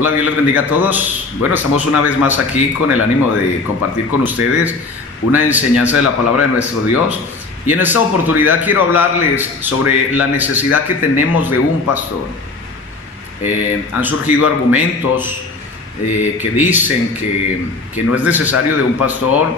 Hola, Dios les bendiga a todos. Bueno, estamos una vez más aquí con el ánimo de compartir con ustedes una enseñanza de la palabra de nuestro Dios. Y en esta oportunidad quiero hablarles sobre la necesidad que tenemos de un pastor. Han surgido argumentos que dicen que no es necesario de un pastor,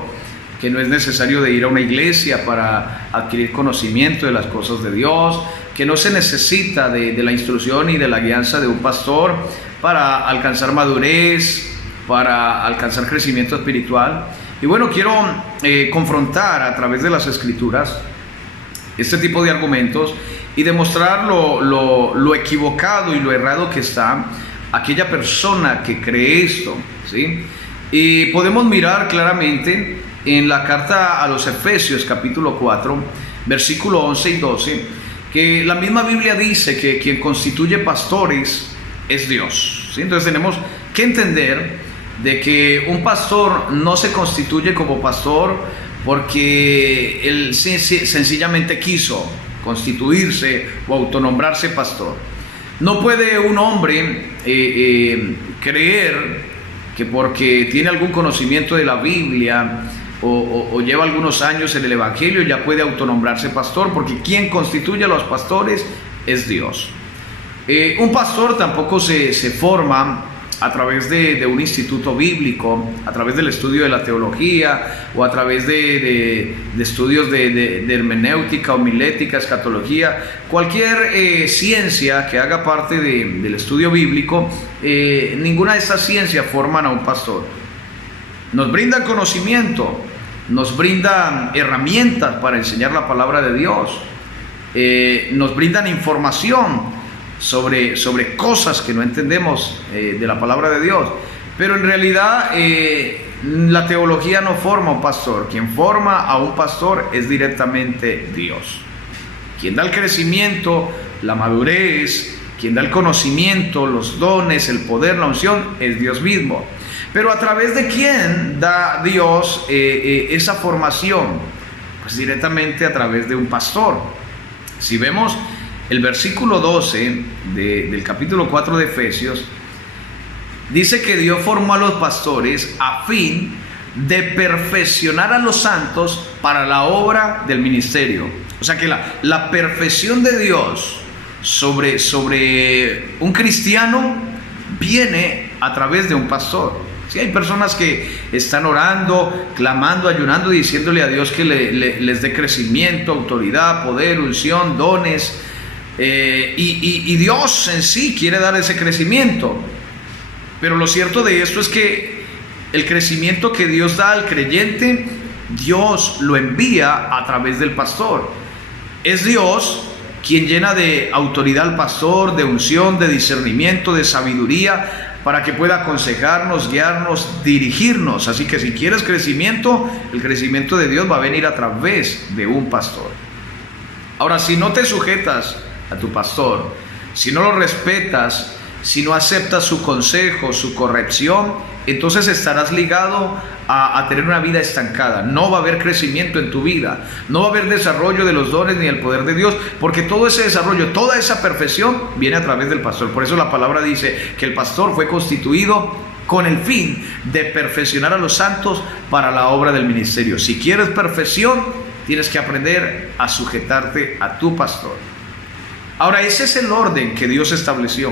que no es necesario de ir a una iglesia para adquirir conocimiento de las cosas de Dios, que no se necesita de la instrucción y de la guianza de un pastor para alcanzar madurez, para alcanzar crecimiento espiritual. Y bueno, quiero confrontar a través de las Escrituras este tipo de argumentos y demostrar lo equivocado y lo errado que está aquella persona que cree esto, ¿sí? Y podemos mirar claramente en la carta a los Efesios capítulo 4, versículo 11 y 12, que la misma Biblia dice que quien constituye pastores es Dios, ¿sí? Entonces tenemos que entender de que un pastor no se constituye como pastor porque él sencillamente quiso constituirse o autonombrarse pastor. No puede un hombre creer que porque tiene algún conocimiento de la Biblia o lleva algunos años en el Evangelio ya puede autonombrarse pastor, porque quien constituye a los pastores es Dios. Un pastor tampoco se forma a través de un instituto bíblico, a través del estudio de la teología o a través de estudios de hermenéutica, homilética, escatología, cualquier ciencia que haga parte del estudio bíblico. Ninguna de estas ciencias forman a un pastor. Nos brindan conocimiento, nos brindan herramientas para enseñar la palabra de Dios, nos brindan información sobre cosas que no entendemos de la palabra de Dios, pero en realidad la teología no forma un pastor. Quien forma a un pastor es directamente Dios. Quien da el crecimiento, la madurez, quien da el conocimiento, los dones, el poder, la unción, es Dios mismo. Pero ¿a través de quién da Dios esa formación? Pues directamente a través de un pastor. Si vemos el versículo 12 del capítulo 4 de Efesios, dice que Dios formó a los pastores a fin de perfeccionar a los santos para la obra del ministerio. O sea que la perfección de Dios sobre un cristiano viene a través de un pastor. Sí, hay personas que están orando, clamando, ayunando, diciéndole a Dios que les dé crecimiento, autoridad, poder, unción, dones. Y Dios en sí quiere dar ese crecimiento, pero lo cierto de esto es que el crecimiento que Dios da al creyente, Dios lo envía a través del pastor. Es Dios quien llena de autoridad al pastor, de unción, de discernimiento, de sabiduría, para que pueda aconsejarnos, guiarnos, dirigirnos. Así que si quieres crecimiento, el crecimiento de Dios va a venir a través de un pastor. Ahora, si no te sujetas a tu pastor, si no lo respetas, si no aceptas su consejo, su corrección, entonces estarás ligado a tener una vida estancada. No va a haber crecimiento en tu vida, no va a haber desarrollo de los dones ni el poder de Dios, porque todo ese desarrollo, toda esa perfección viene a través del pastor. Por eso la palabra dice que el pastor fue constituido con el fin de perfeccionar a los santos para la obra del ministerio. Si quieres perfección, tienes que aprender a sujetarte a tu pastor. Ahora, ese es el orden que Dios estableció.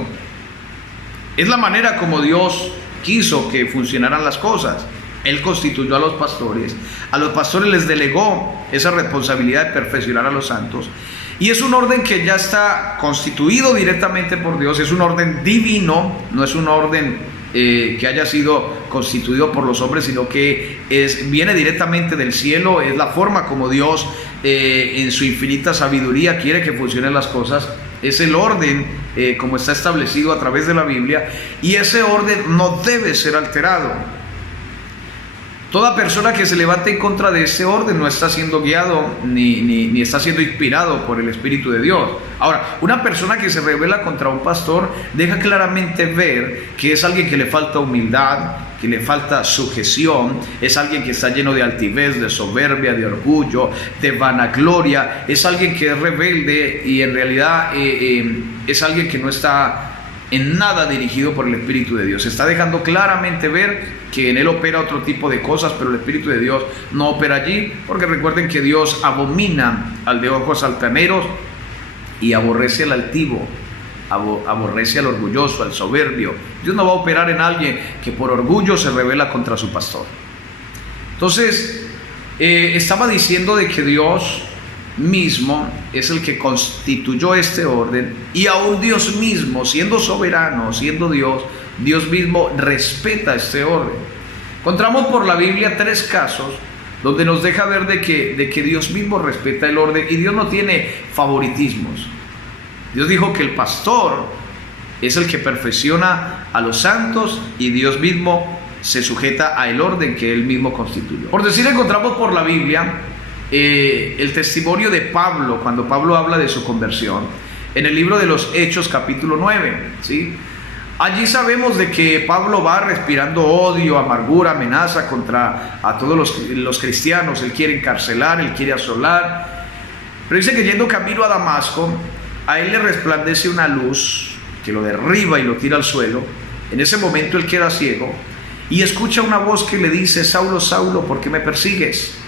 Es la manera como Dios quiso que funcionaran las cosas. Él constituyó a los pastores. A los pastores les delegó esa responsabilidad de perfeccionar a los santos. Y es un orden que ya está constituido directamente por Dios. Es un orden divino, no es un orden que haya sido constituido por los hombres, sino que viene directamente del cielo. Es la forma como Dios en su infinita sabiduría quiere que funcionen las cosas. Es el orden como está establecido a través de la Biblia, y ese orden no debe ser alterado. Toda persona que se levante en contra de ese orden no está siendo guiado ni está siendo inspirado por el Espíritu de Dios. Ahora, una persona que se rebela contra un pastor deja claramente ver que es alguien que le falta humildad, que le falta sujeción, es alguien que está lleno de altivez, de soberbia, de orgullo, de vanagloria, es alguien que es rebelde y en realidad es alguien que no está en nada dirigido por el Espíritu de Dios. Está dejando claramente ver que en él opera otro tipo de cosas, pero el Espíritu de Dios no opera allí, porque recuerden que Dios abomina al de ojos altaneros y aborrece al altivo, aborrece al orgulloso, al soberbio. Dios no va a operar en alguien que por orgullo se rebela contra su pastor. Entonces, estaba diciendo de que Dios mismo es el que constituyó este orden, y aún Dios mismo, siendo soberano, siendo Dios, Dios mismo respeta este orden. Encontramos por la Biblia 3 casos donde nos deja ver de que Dios mismo respeta el orden, y Dios no tiene favoritismos. Dios dijo que el pastor es el que perfecciona a los santos, y Dios mismo se sujeta al orden que él mismo constituyó. Por decir, encontramos por la Biblia el testimonio de Pablo, cuando Pablo habla de su conversión, en el libro de los Hechos capítulo 9, ¿sí? Allí sabemos de que Pablo va respirando odio, amargura, amenaza contra a todos los cristianos. Él quiere encarcelar, él quiere asolar, pero dice que yendo camino a Damasco, a él le resplandece una luz que lo derriba y lo tira al suelo. En ese momento él queda ciego y escucha una voz que le dice: Saulo, Saulo, ¿por qué me persigues?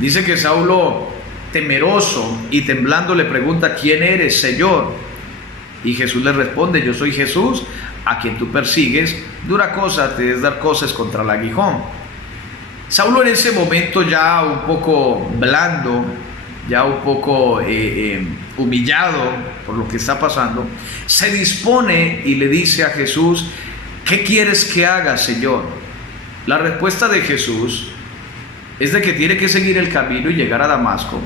Dice que Saulo, temeroso y temblando, le pregunta: ¿quién eres, Señor? Y Jesús le responde: yo soy Jesús, a quien tú persigues. Dura cosa te es dar coces contra el aguijón. Saulo en ese momento, ya un poco blando, ya un poco humillado por lo que está pasando, se dispone y le dice a Jesús: ¿qué quieres que haga, Señor? La respuesta de Jesús es de que tiene que seguir el camino y llegar a Damasco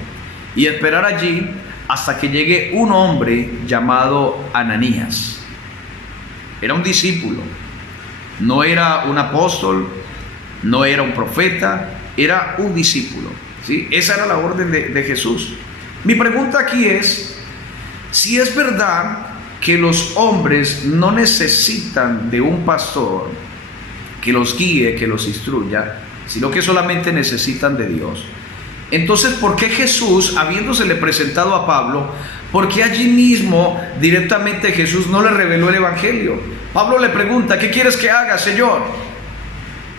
y esperar allí hasta que llegue un hombre llamado Ananías. Era un discípulo, no era un apóstol, no era un profeta, era un discípulo, ¿sí? Esa era la orden de Jesús. Mi pregunta aquí es si es verdad que los hombres no necesitan de un pastor que los guíe, que los instruya, sino que solamente necesitan de Dios. Entonces, ¿por qué Jesús, habiéndosele presentado a Pablo, por qué allí mismo directamente Jesús no le reveló el evangelio? Pablo le pregunta: ¿qué quieres que haga, Señor?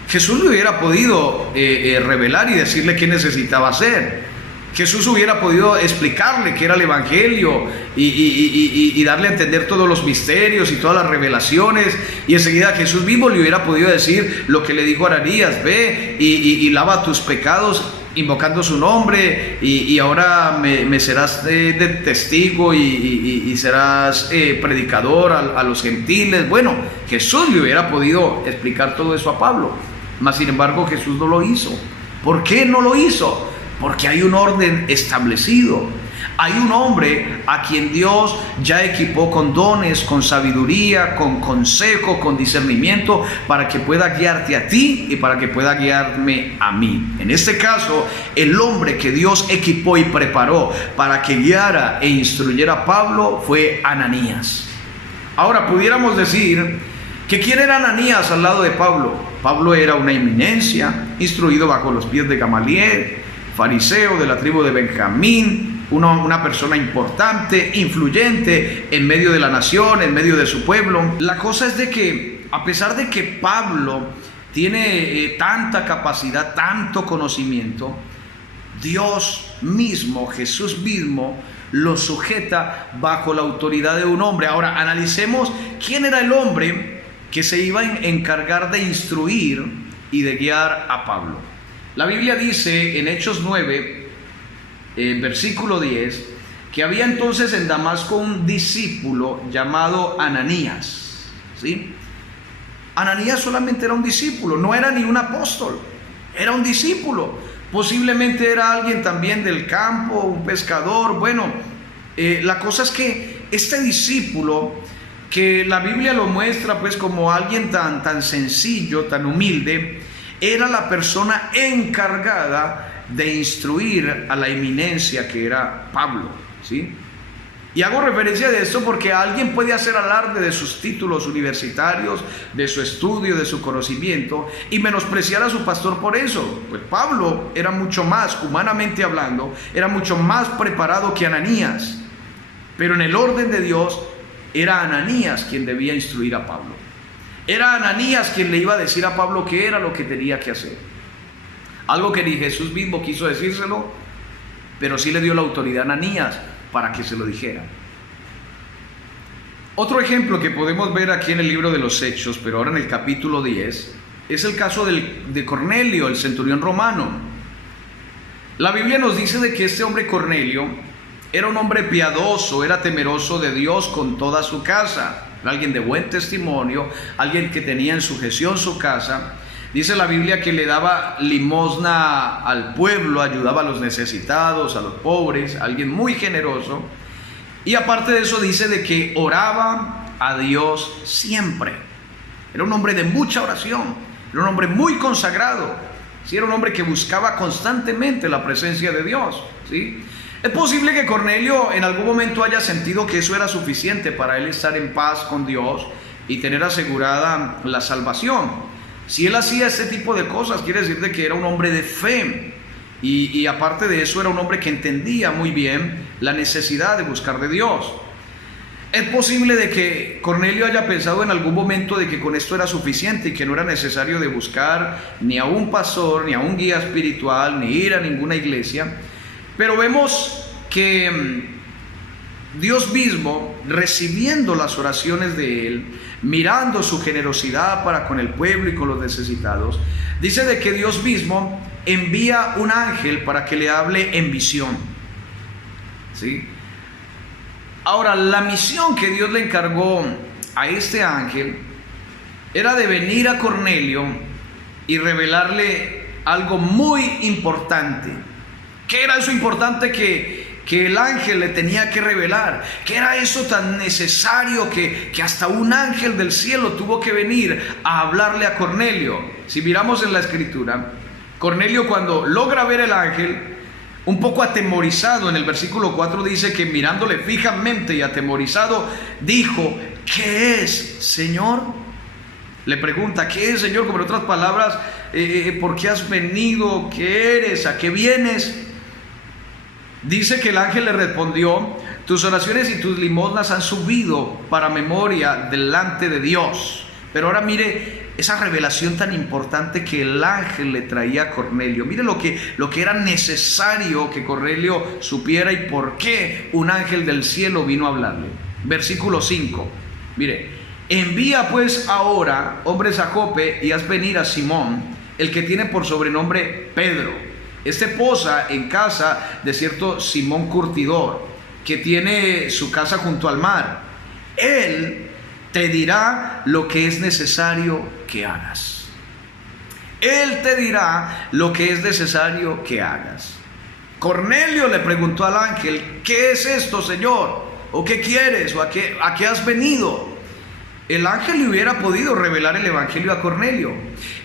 Jesús le hubiera podido revelar y decirle qué necesitaba hacer. Jesús hubiera podido explicarle qué era el evangelio y darle a entender todos los misterios y todas las revelaciones, y enseguida Jesús mismo le hubiera podido decir lo que le dijo a Ananías: ve y lava tus pecados invocando su nombre, y ahora me serás de testigo y serás predicador a los gentiles. Bueno, Jesús le hubiera podido explicar todo eso a Pablo, mas sin embargo Jesús no lo hizo. ¿Por qué no lo hizo? Porque hay un orden establecido. Hay un hombre a quien Dios ya equipó con dones, con sabiduría, con consejo, con discernimiento, para que pueda guiarte a ti y para que pueda guiarme a mí. En este caso, el hombre que Dios equipó y preparó para que guiara e instruyera a Pablo fue Ananías. Ahora, pudiéramos decir que ¿quién era Ananías al lado de Pablo? Pablo era una eminencia, instruido bajo los pies de Gamaliel, fariseo de la tribu de Benjamín, una persona importante, influyente en medio de la nación, en medio de su pueblo. La cosa es de que, a pesar de que Pablo tiene tanta capacidad, tanto conocimiento, Dios mismo, Jesús mismo, lo sujeta bajo la autoridad de un hombre. Ahora, analicemos quién era el hombre que se iba a encargar de instruir y de guiar a Pablo. La Biblia dice en Hechos 9, versículo 10, que había entonces en Damasco un discípulo llamado Ananías, ¿sí? Ananías solamente era un discípulo, no era ni un apóstol, era un discípulo. Posiblemente era alguien también del campo, un pescador. Bueno, la cosa es que este discípulo, que la Biblia lo muestra pues como alguien tan sencillo, tan humilde, era la persona encargada de instruir a la eminencia que era Pablo, ¿sí? Y hago referencia de esto porque alguien puede hacer alarde de sus títulos universitarios, de su estudio, de su conocimiento, y menospreciar a su pastor por eso. Pues Pablo era mucho más, humanamente hablando, era mucho más preparado que Ananías. Pero en el orden de Dios, era Ananías quien debía instruir a Pablo. Era Ananías quien le iba a decir a Pablo qué era lo que tenía que hacer. Algo que ni Jesús mismo quiso decírselo, pero sí le dio la autoridad a Ananías para que se lo dijera. Otro ejemplo que podemos ver aquí en el libro de los Hechos, pero ahora en el capítulo 10, es el caso de Cornelio, el centurión romano. La Biblia nos dice de que este hombre Cornelio era un hombre piadoso, era temeroso de Dios con toda su casa, era alguien de buen testimonio, alguien que tenía en sujeción su casa. Dice la Biblia que le daba limosna al pueblo, ayudaba a los necesitados, a los pobres, alguien muy generoso. Y aparte de eso dice de que oraba a Dios siempre. Era un hombre de mucha oración, era un hombre muy consagrado, ¿sí? Era un hombre que buscaba constantemente la presencia de Dios, ¿sí? Es posible que Cornelio en algún momento haya sentido que eso era suficiente para él estar en paz con Dios y tener asegurada la salvación. Si él hacía ese tipo de cosas, quiere decir de que era un hombre de fe. Y aparte de eso, era un hombre que entendía muy bien la necesidad de buscar de Dios. Es posible de que Cornelio haya pensado en algún momento de que con esto era suficiente y que no era necesario de buscar ni a un pastor, ni a un guía espiritual, ni ir a ninguna iglesia. Pero vemos que Dios mismo, recibiendo las oraciones de él, mirando su generosidad para con el pueblo y con los necesitados, dice de que Dios mismo envía un ángel para que le hable en visión, ¿sí? Ahora, la misión que Dios le encargó a este ángel era de venir a Cornelio y revelarle algo muy importante. ¿Qué era eso importante que el ángel le tenía que revelar? ¿Qué era eso tan necesario que hasta un ángel del cielo tuvo que venir a hablarle a Cornelio? Si miramos en la escritura, Cornelio, cuando logra ver el ángel, un poco atemorizado, en el versículo 4 dice que mirándole fijamente y atemorizado, dijo: ¿qué es, Señor? Le pregunta: ¿qué es, Señor? Como en otras palabras, ¿por qué has venido? ¿Qué eres? ¿A qué vienes? Dice que el ángel le respondió: tus oraciones y tus limosnas han subido para memoria delante de Dios. Pero ahora mire esa revelación tan importante que el ángel le traía a Cornelio. Mire lo que era necesario que Cornelio supiera y por qué un ángel del cielo vino a hablarle. Versículo 5, mire: envía pues ahora hombres a Jope y haz venir a Simón, el que tiene por sobrenombre Pedro. Este posa en casa de cierto Simón curtidor, que tiene su casa junto al mar. Él te dirá lo que es necesario que hagas. Él te dirá lo que es necesario que hagas. Cornelio le preguntó al ángel: ¿qué es esto, Señor? ¿O qué quieres? ¿O a qué has venido? El ángel le hubiera podido revelar el evangelio a Cornelio.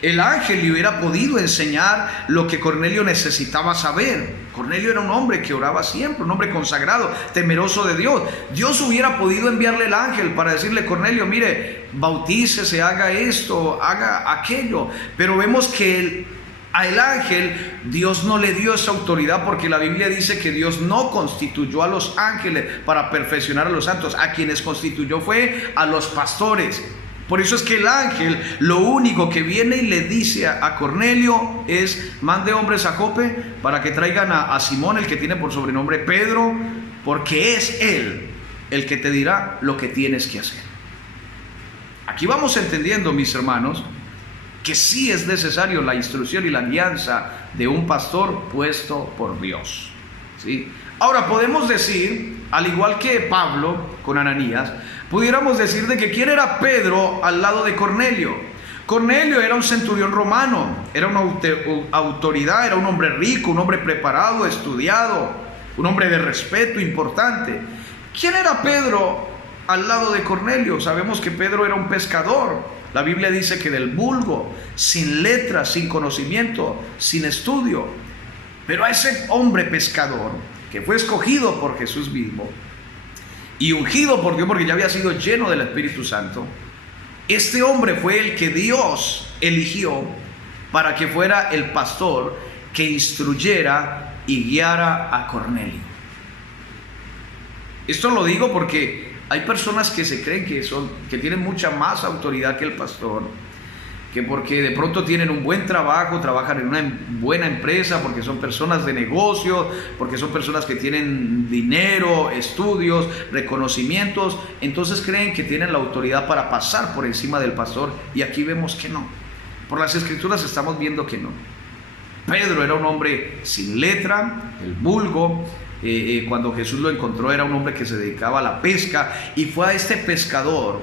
El ángel le hubiera podido enseñar lo que Cornelio necesitaba saber. Cornelio era un hombre que oraba siempre, un hombre consagrado, temeroso de Dios. Dios hubiera podido enviarle el ángel para decirle: Cornelio, mire, bautícese, haga esto, haga aquello. Pero vemos que al ángel Dios no le dio esa autoridad, porque la Biblia dice que Dios no constituyó a los ángeles para perfeccionar a los santos. A quienes constituyó fue a los pastores. Por eso es que el ángel lo único que viene y le dice a Cornelio es: mande hombres a Jope para que traigan a Simón, el que tiene por sobrenombre Pedro, porque es él el que te dirá lo que tienes que hacer. Aquí vamos entendiendo, mis hermanos, que sí es necesario la instrucción y la guianza de un pastor puesto por Dios, ¿sí? Ahora podemos decir, al igual que Pablo con Ananías, pudiéramos decir de que ¿quién era Pedro al lado de Cornelio? Cornelio era un centurión romano, era una autoridad, era un hombre rico, un hombre preparado, estudiado, un hombre de respeto importante. ¿Quién era Pedro al lado de Cornelio? Sabemos que Pedro era un pescador. La Biblia dice que del vulgo, sin letras, sin conocimiento, sin estudio. Pero a ese hombre pescador, que fue escogido por Jesús mismo y ungido por Dios, porque ya había sido lleno del Espíritu Santo, este hombre fue el que Dios eligió para que fuera el pastor que instruyera y guiara a Cornelio. Esto lo digo porque Hay personas que se creen que tienen mucha más autoridad que el pastor, que porque de pronto tienen un buen trabajo, trabajan en una buena empresa, porque son personas de negocio, porque son personas que tienen dinero, estudios, reconocimientos, entonces creen que tienen la autoridad para pasar por encima del pastor, y aquí vemos que no. Por las escrituras estamos viendo que no. Pedro era un hombre sin letra, el vulgo. Cuando Jesús lo encontró era un hombre que se dedicaba a la pesca, y fue a este pescador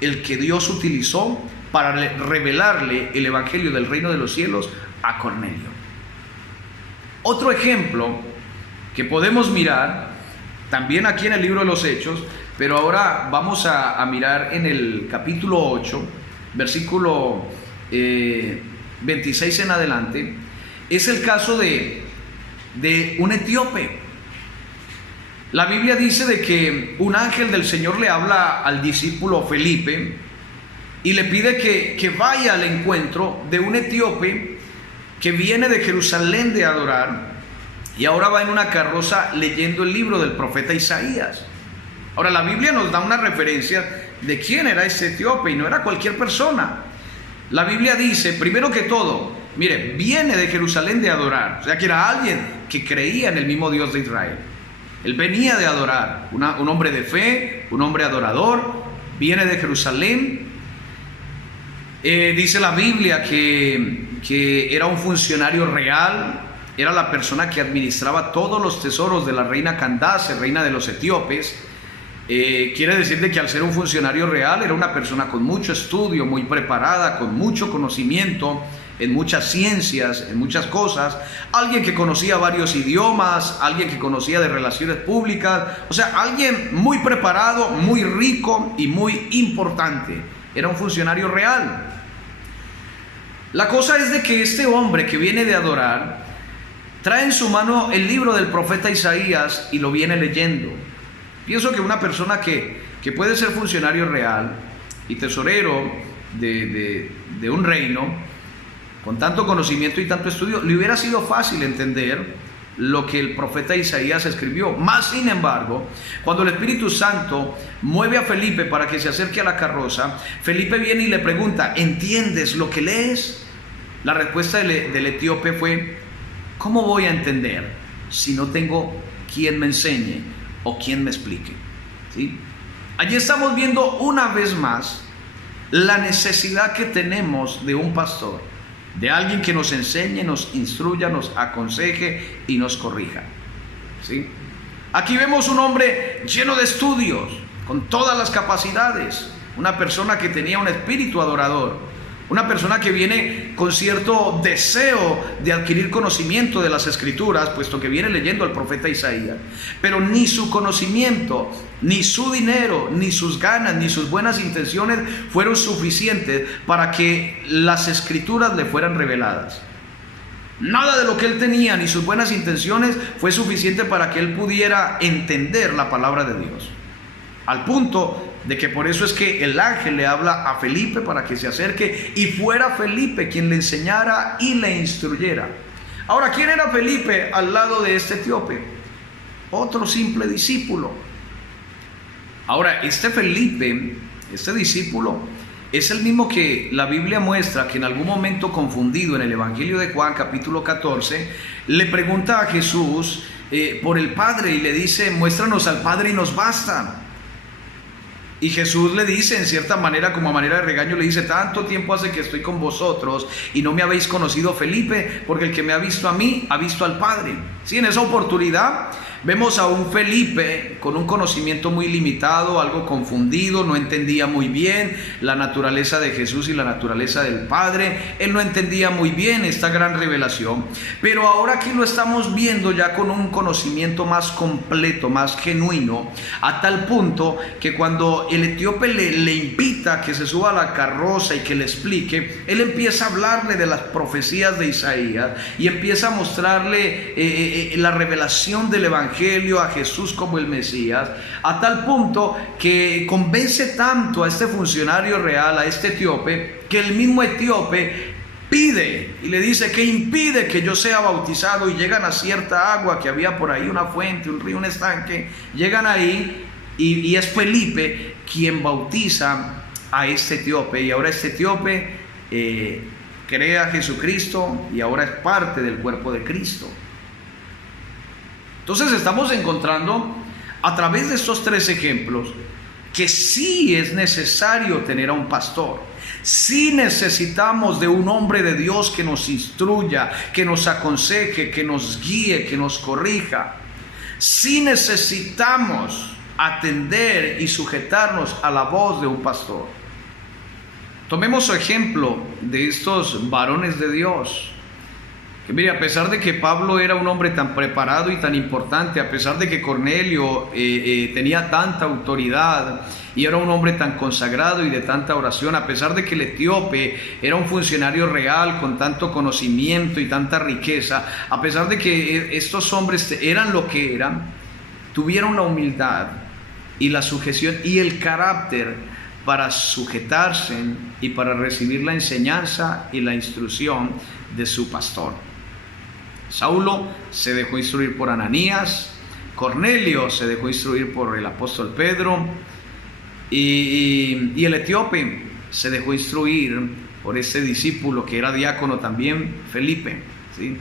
el que Dios utilizó para revelarle el evangelio del reino de los cielos a Cornelio. Otro ejemplo que podemos mirar también aquí en el libro de los Hechos, pero ahora vamos a mirar en el capítulo 8, versículo 26 en adelante, es el caso de un etíope. La Biblia dice de que un ángel del Señor le habla al discípulo Felipe y le pide que vaya al encuentro de un etíope que viene de Jerusalén de adorar, y ahora va en una carroza leyendo el libro del profeta Isaías. Ahora la Biblia nos da una referencia de quién era este etíope, y no era cualquier persona. La Biblia dice, primero que todo, mire, viene de Jerusalén de adorar, o sea que era alguien que creía en el mismo Dios de Israel. Él venía de adorar, un hombre de fe, un hombre adorador, viene de Jerusalén. Dice la Biblia que era un funcionario real, era la persona que administraba todos los tesoros de la reina Candace, reina de los etíopes. Quiere decir de que al ser un funcionario real era una persona con mucho estudio, muy preparada, con mucho conocimiento en muchas ciencias, en muchas cosas, alguien que conocía varios idiomas, alguien que conocía de relaciones públicas, o sea, alguien muy preparado, muy rico y muy importante. Era un funcionario real. La cosa es de que este hombre que viene de adorar trae en su mano el libro del profeta Isaías y lo viene leyendo. Pienso que una persona que puede ser funcionario real y tesorero de un reino, con tanto conocimiento y tanto estudio, le hubiera sido fácil entender lo que el profeta Isaías escribió. Más sin embargo, cuando el Espíritu Santo mueve a Felipe para que se acerque a la carroza, Felipe viene y le pregunta, ¿entiendes lo que lees? La respuesta del etíope fue, ¿cómo voy a entender si no tengo quien me enseñe o quien me explique? ¿Sí? Allí estamos viendo una vez más la necesidad que tenemos de un pastor, de alguien que nos enseñe, nos instruya, nos aconseje y nos corrija. ¿Sí? Aquí vemos un hombre lleno de estudios, con todas las capacidades, una persona que tenía un espíritu adorador, una persona que viene con cierto deseo de adquirir conocimiento de las escrituras, puesto que viene leyendo al profeta Isaías. Pero ni su conocimiento, ni su dinero, ni sus ganas, ni sus buenas intenciones fueron suficientes para que las escrituras le fueran reveladas. Nada de lo que él tenía, ni sus buenas intenciones, fue suficiente para que él pudiera entender la palabra de Dios. Al punto de que por eso es que el ángel le habla a Felipe para que se acerque y fuera Felipe quien le enseñara y le instruyera. Ahora, ¿quién era Felipe al lado de este etíope? Otro simple discípulo. Ahora, este Felipe, este discípulo, es el mismo que la Biblia muestra que en algún momento confundido en el Evangelio de Juan, capítulo 14, le pregunta a Jesús por el Padre y le dice, muéstranos al Padre y nos basta. Y Jesús le dice, en cierta manera, como a manera de regaño, le dice, tanto tiempo hace que estoy con vosotros y no me habéis conocido, Felipe, porque el que me ha visto a mí, ha visto al Padre. Sí, en esa oportunidad vemos a un Felipe con un conocimiento muy limitado, algo confundido, no entendía muy bien la naturaleza de Jesús y la naturaleza del Padre. Él no entendía muy bien esta gran revelación, pero ahora aquí lo estamos viendo ya con un conocimiento más completo, más genuino, a tal punto que cuando el etíope le invita a que se suba a la carroza y que le explique, él empieza a hablarle de las profecías de Isaías y empieza a mostrarle la revelación del Evangelio, a Jesús como el Mesías, a tal punto que convence tanto a este funcionario real, a este etíope, que el mismo etíope pide y le dice que impide que yo sea bautizado, y llegan a cierta agua que había por ahí, una fuente, un río, un estanque, llegan ahí y es Felipe quien bautiza a este etíope, y ahora este etíope cree a Jesucristo y ahora es parte del cuerpo de Cristo. Entonces estamos encontrando a través de estos 3 ejemplos que sí es necesario tener a un pastor. Sí necesitamos de un hombre de Dios que nos instruya, que nos aconseje, que nos guíe, que nos corrija. Sí necesitamos atender y sujetarnos a la voz de un pastor. Tomemos ejemplo de estos varones de Dios. Que mire, a pesar de que Pablo era un hombre tan preparado y tan importante, a pesar de que Cornelio tenía tanta autoridad y era un hombre tan consagrado y de tanta oración, a pesar de que el etíope era un funcionario real con tanto conocimiento y tanta riqueza, a pesar de que estos hombres eran lo que eran, tuvieron la humildad y la sujeción y el carácter para sujetarse y para recibir la enseñanza y la instrucción de su pastor. Saulo se dejó instruir por Ananías, Cornelio se dejó instruir por el apóstol Pedro, y el etíope se dejó instruir por ese discípulo que era diácono también, Felipe, ¿sí?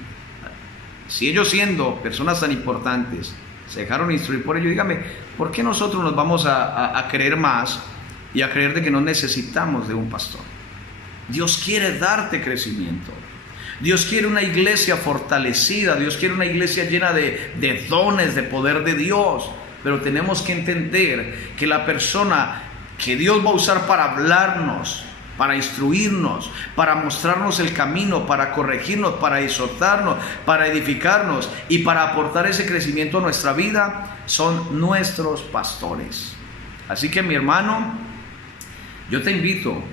Si ellos, siendo personas tan importantes, se dejaron instruir por ello, dígame, ¿por qué nosotros nos vamos a creer más y a creer de que no necesitamos de un pastor? Dios quiere darte crecimiento. Dios quiere una iglesia fortalecida. Dios quiere una iglesia llena de dones, de poder de Dios. Pero tenemos que entender que la persona que Dios va a usar para hablarnos, para instruirnos, para mostrarnos el camino, para corregirnos, para exhortarnos, para edificarnos y para aportar ese crecimiento a nuestra vida, son nuestros pastores. Así que, mi hermano, yo te invito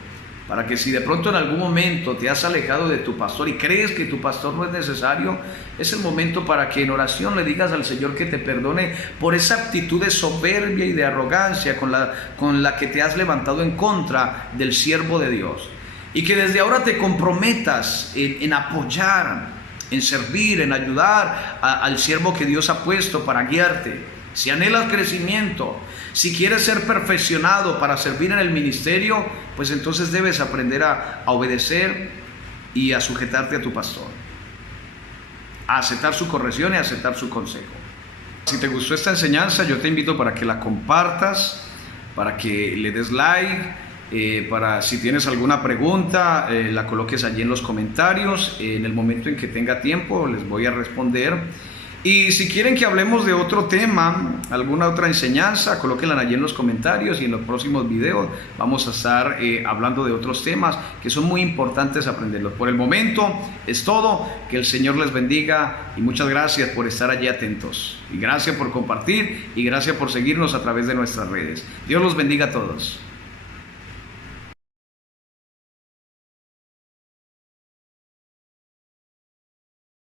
para que, si de pronto en algún momento te has alejado de tu pastor y crees que tu pastor no es necesario, es el momento para que en oración le digas al Señor que te perdone por esa actitud de soberbia y de arrogancia con la que te has levantado en contra del siervo de Dios, y que desde ahora te comprometas en apoyar, en servir, en ayudar al siervo que Dios ha puesto para guiarte. Si anhelas crecimiento, si quieres ser perfeccionado para servir en el ministerio, pues entonces debes aprender a obedecer y a sujetarte a tu pastor, a aceptar su corrección y a aceptar su consejo. Si te gustó esta enseñanza, yo te invito para que la compartas, para que le des like, para, si tienes alguna pregunta, la coloques allí en los comentarios. En el momento en que tenga tiempo les voy a responder. Y si quieren que hablemos de otro tema, alguna otra enseñanza, colóquenla allí en los comentarios, y en los próximos videos vamos a estar hablando de otros temas que son muy importantes aprenderlos. Por el momento es todo. Que el Señor les bendiga y muchas gracias por estar allí atentos. Y gracias por compartir y gracias por seguirnos a través de nuestras redes. Dios los bendiga a todos.